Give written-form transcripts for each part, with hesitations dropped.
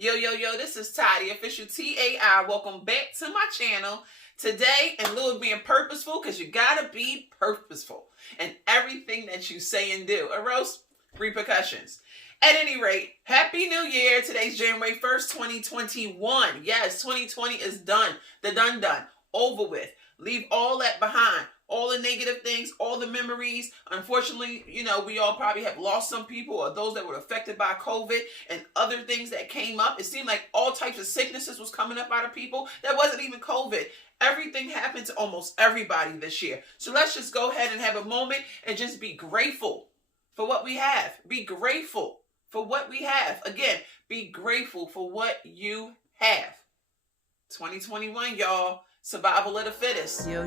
Yo, this is Ty, the official TAI. Welcome back to my channel. Today, in lieu of being purposeful, because you gotta be purposeful in everything that you say and do, or else repercussions. At any rate, Happy New Year. Today's January 1st, 2021. Yes, 2020 is done. The done. Over with. Leave all that behind. All the negative things, all the memories. Unfortunately, we all probably have lost some people or those that were affected by COVID and other things that came up. It seemed like all types of sicknesses was coming up out of people. That wasn't even COVID. Everything happened to almost everybody this year. So let's just go ahead and have a moment and just be grateful for what we have. Be grateful for what we have. Again, be grateful for what you have. 2021, y'all. Survival of the fittest. Yo,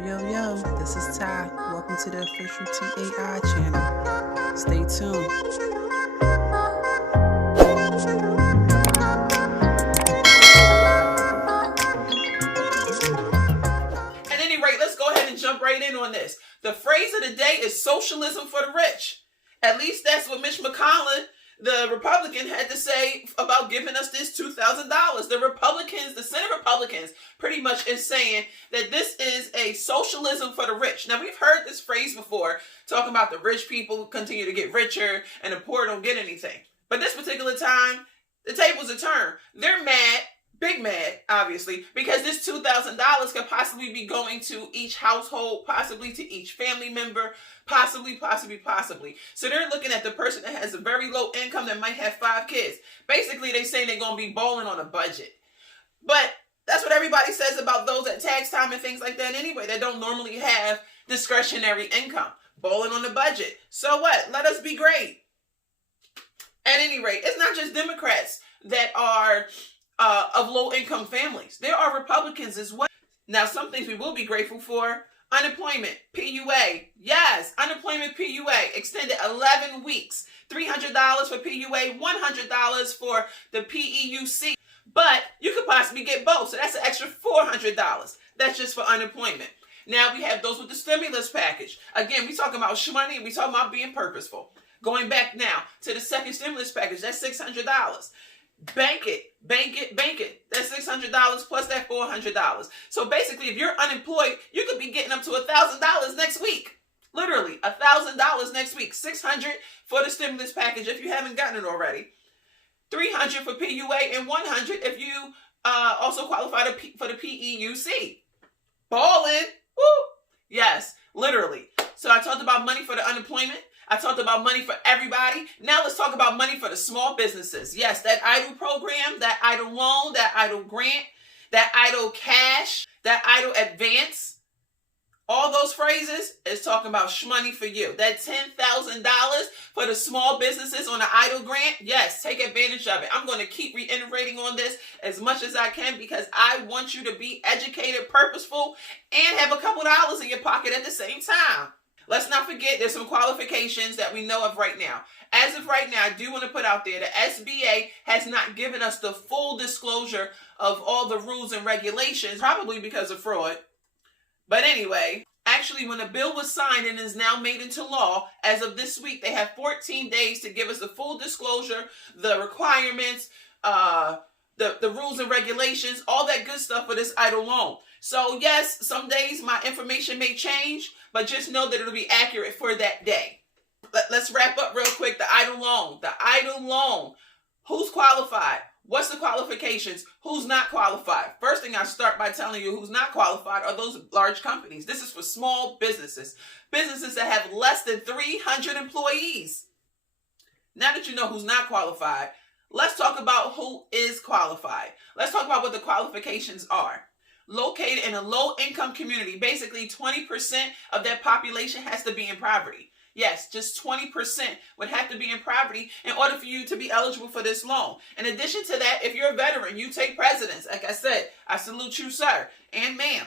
this is Ty. Welcome to the official TAI channel. Stay tuned. At any rate, let's go ahead and jump right in on this. The phrase of the day is socialism for the rich. At least that's what Mitch McConnell, the Republican, had to say about giving us this $2,000. The Republicans, the Senate Republicans, pretty much is saying that this is a socialism for the rich. Now, we've heard this phrase before, talking about the rich people continue to get richer and the poor don't get anything. But this particular time, the tables are turned. They're mad, big mad, obviously, because this $2,000 could possibly be going to each household, possibly to each family member, possibly. So they're looking at the person that has a very low income that might have 5 kids. Basically, they say they're going to be balling on a budget. But that's what everybody says about those at tax time and things like that anyway. They don't normally have discretionary income. Balling on the budget. So what? Let us be great. At any rate, it's not just Democrats that are of low-income families. There are Republicans as well. Now, some things we will be grateful for. Unemployment, PUA. Yes, unemployment PUA. Extended 11 weeks. $300 for PUA, $100 for the PEUC. But you could possibly get both. So that's an extra $400. That's just for unemployment. Now we have those with the stimulus package. Again, we talking about money. We talking about being purposeful. Going back now to the second stimulus package, that's $600. Bank it. That's $600 plus that $400. So basically, if you're unemployed, you could be getting up to $1,000 next week. Literally, $1,000 next week. $600 for the stimulus package if you haven't gotten it already. $300 for PUA and $100 if you also qualify for the PEUC. Ballin'. Woo! Yes, literally. So I talked about money for the unemployment. I talked about money for everybody. Now let's talk about money for the small businesses. Yes, that Eidl program, that Eidl loan, that Eidl grant, that Eidl cash, that Eidl advance. All those phrases is talking about shmoney for you. That $10,000 for the small businesses on the Eidl grant, yes, take advantage of it. I'm going to keep reiterating on this as much as I can because I want you to be educated, purposeful, and have a couple dollars in your pocket at the same time. Let's not forget there's some qualifications that we know of right now. As of right now, I do want to put out there the SBA has not given us the full disclosure of all the rules and regulations, probably because of fraud. But anyway, actually when the bill was signed and is now made into law, as of this week, they have 14 days to give us the full disclosure, the requirements, the rules and regulations, all that good stuff for this Eidl loan. So yes, some days my information may change, but just know that it'll be accurate for that day. Let's wrap up real quick. The Eidl loan. The Eidl loan. Who's qualified? What's the qualifications? Who's not qualified? First thing I start by telling you who's not qualified are those large companies. This is for small businesses. Businesses that have less than 300 employees. Now that you know who's not qualified, let's talk about who is qualified. Let's talk about what the qualifications are. Located in a low-income community, basically 20% of that population has to be in poverty. Yes, just 20% would have to be in poverty in order for you to be eligible for this loan. In addition to that, if you're a veteran, you take precedence. Like I said, I salute you, sir and ma'am.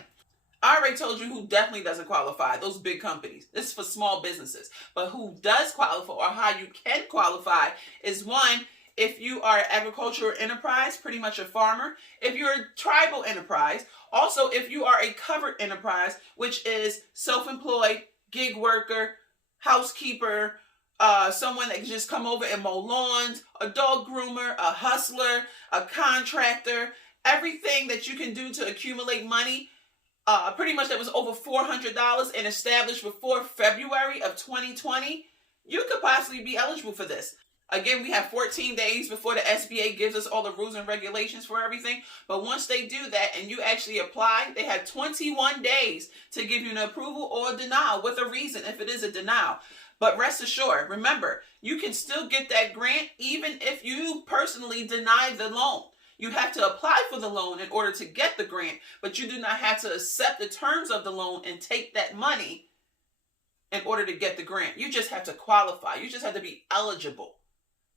I already told you who definitely doesn't qualify, those big companies. This is for small businesses. But who does qualify or how you can qualify is one, if you are an agricultural enterprise, pretty much a farmer. If you're a tribal enterprise, also if you are a covered enterprise, which is self-employed, gig worker, housekeeper, someone that can just come over and mow lawns, a dog groomer, a hustler, a contractor, everything that you can do to accumulate money, pretty much that was over $400 and established before February of 2020, you could possibly be eligible for this. Again, we have 14 days before the SBA gives us all the rules and regulations for everything. But once they do that and you actually apply, they have 21 days to give you an approval or a denial with a reason if it is a denial. But rest assured, remember, you can still get that grant even if you personally deny the loan. You have to apply for the loan in order to get the grant, but you do not have to accept the terms of the loan and take that money in order to get the grant. You just have to qualify. You just have to be eligible.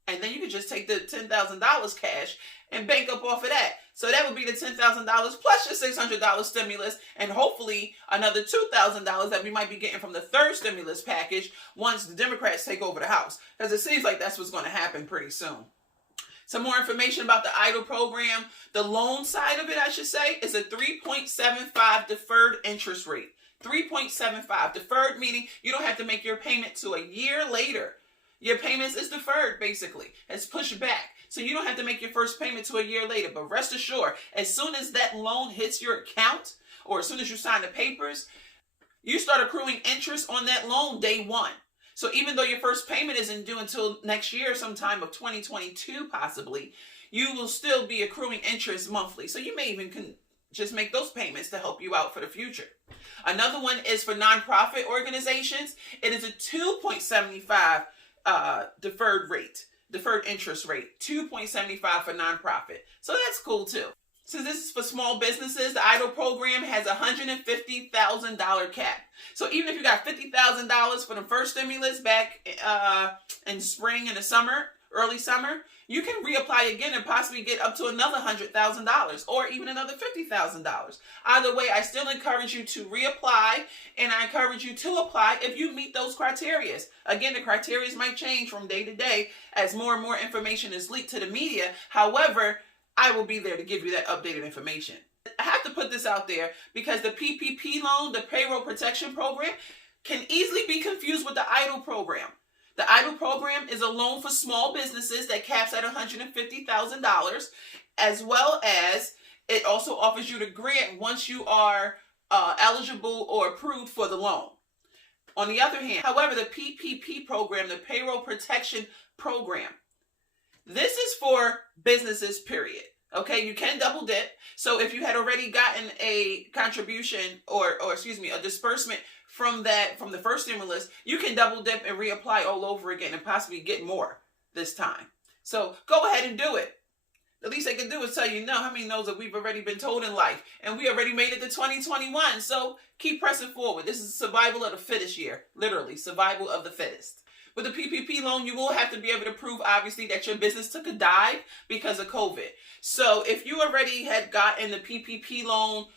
And then you can just take the $10,000 cash and bank up off of that. So that would be the $10,000 plus your $600 stimulus and hopefully another $2,000 that we might be getting from the third stimulus package once the Democrats take over the House. Because it seems like that's what's going to happen pretty soon. Some more information about the Eidl program. The loan side of it, I should say, is a 3.75 deferred interest rate. 3.75 deferred, meaning you don't have to make your payment to a year later. Your payments is deferred, basically. It's pushed back. So you don't have to make your first payment to a year later. But rest assured, as soon as that loan hits your account, or as soon as you sign the papers, you start accruing interest on that loan day one. So even though your first payment isn't due until next year, sometime of 2022 possibly, you will still be accruing interest monthly. So you may even just make those payments to help you out for the future. Another one is for nonprofit organizations. It is a 2.75 deferred interest rate, 2.75 for nonprofit. So that's cool too. Since this is for small businesses, the Eidl program has a $150,000 cap. So even if you got $50,000 for the first stimulus back in spring and the summer, early summer, you can reapply again and possibly get up to another $100,000 or even another $50,000. Either way, I still encourage you to reapply, and I encourage you to apply if you meet those criteria. Again, the criteria might change from day to day as more and more information is leaked to the media. However, I will be there to give you that updated information. I have to put this out there because the PPP loan, the Payroll Protection Program, can easily be confused with the Eidl program. The Eidl program is a loan for small businesses that caps at $150,000, as well as it also offers you the grant once you are eligible or approved for the loan. On the other hand, however, the PPP program, the Payroll Protection Program, this is for businesses, period. Okay, you can double dip. So if you had already gotten a contribution or a disbursement from the first stimulus, you can double dip and reapply all over again and possibly get more this time. So go ahead and do it. The least they can do is tell you no. How many knows that we've already been told in life and we already made it to 2021. So keep pressing forward. This is survival of the fittest year. Literally, survival of the fittest. With the PPP loan, you will have to be able to prove, obviously, that your business took a dive because of COVID. So if you already had gotten the PPP loan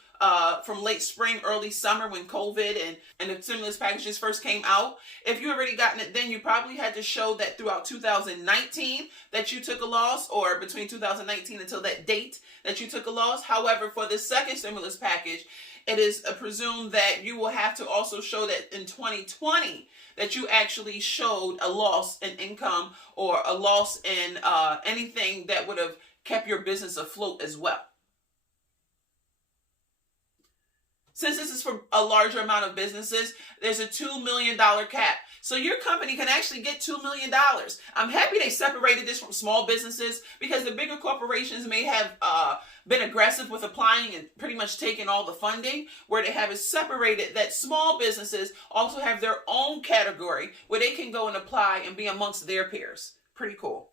from late spring, early summer when COVID and the stimulus packages first came out, if you already gotten it then, you probably had to show that throughout 2019 that you took a loss, or between 2019 until that date that you took a loss. However, for the second stimulus package, it is presumed that you will have to also show that in 2020 that you actually showed a loss in income or a loss in anything that would have kept your business afloat as well. Since this is for a larger amount of businesses, there's a $2 million cap. So your company can actually get $2 million. I'm happy they separated this from small businesses because the bigger corporations may have been aggressive with applying and pretty much taking all the funding, where they have it separated that small businesses also have their own category where they can go and apply and be amongst their peers. Pretty cool.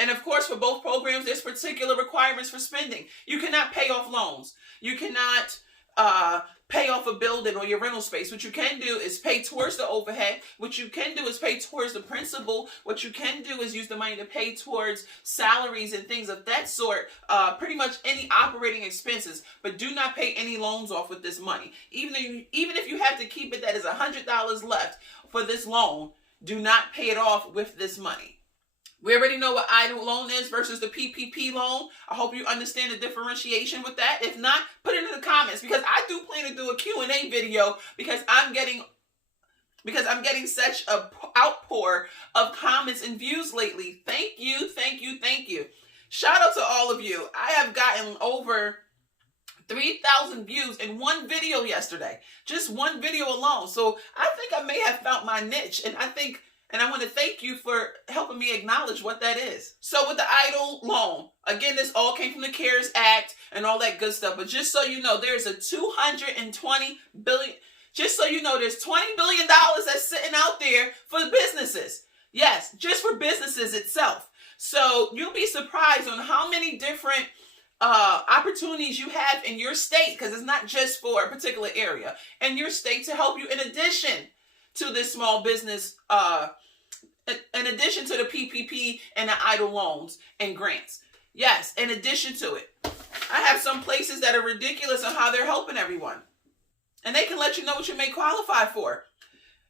And of course, for both programs, there's particular requirements for spending. You cannot pay off loans. You cannot pay off a building or your rental space. What you can do is pay towards the overhead. What you can do is pay towards the principal. What you can do is use the money to pay towards salaries and things of that sort. Pretty much any operating expenses. But do not pay any loans off with this money. Even if you have to keep it that is $100 left for this loan, do not pay it off with this money. We already know what Eidl loan is versus the PPP loan. I hope you understand the differentiation with that. If not, put it in the comments because I do plan to do a Q&A video because because I'm getting such a outpour of comments and views lately. Thank you, thank you, thank you. Shout out to all of you. I have gotten over 3,000 views in one video yesterday. Just one video alone. So I think I may have found my niche, and I want to thank you for helping me acknowledge what that is. So with the Eidl loan, again, this all came from the CARES Act and all that good stuff. But just so you know, there's a $220 billion. Just so you know, there's $20 billion that's sitting out there for businesses. Yes, just for businesses itself. So you'll be surprised on how many different opportunities you have in your state, because it's not just for a particular area in your state to help you in addition to this small business, in addition to the PPP and the Eidl loans and grants. Yes, in addition to it. I have some places that are ridiculous on how they're helping everyone. And they can let you know what you may qualify for.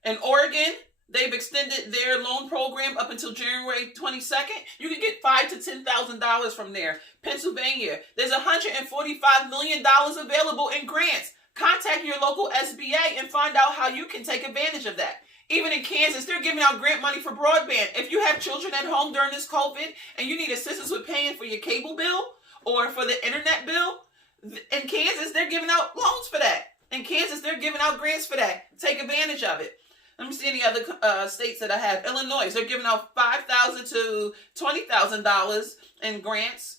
In Oregon, they've extended their loan program up until January 22nd. You can get $5,000 to $10,000 from there. Pennsylvania, there's $145 million available in grants. Contact your local SBA and find out how you can take advantage of that. Even in Kansas, they're giving out grant money for broadband. If you have children at home during this COVID and you need assistance with paying for your cable bill or for the internet bill, in Kansas, they're giving out loans for that. In Kansas, they're giving out grants for that. Take advantage of it. Let me see any other states that I have. Illinois, they're giving out $5,000 to $20,000 in grants.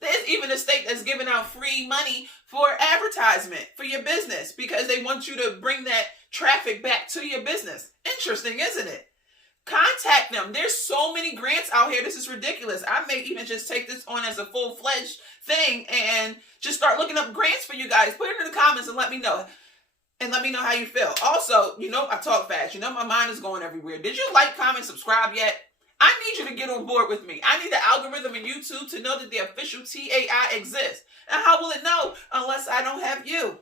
There's even a state that's giving out free money for advertisement for your business because they want you to bring that traffic back to your business. Interesting, isn't it? Contact them. There's so many grants out here. This is ridiculous. I may even just take this on as a full-fledged thing and just start looking up grants for you guys. Put it in the comments and let me know. And let me know how you feel. Also, you know I talk fast. You know my mind is going everywhere. Did you like, comment, subscribe yet? I need you to get on board with me. I need the algorithm in YouTube to know that the official TAI exists. And how will it know unless I don't have you?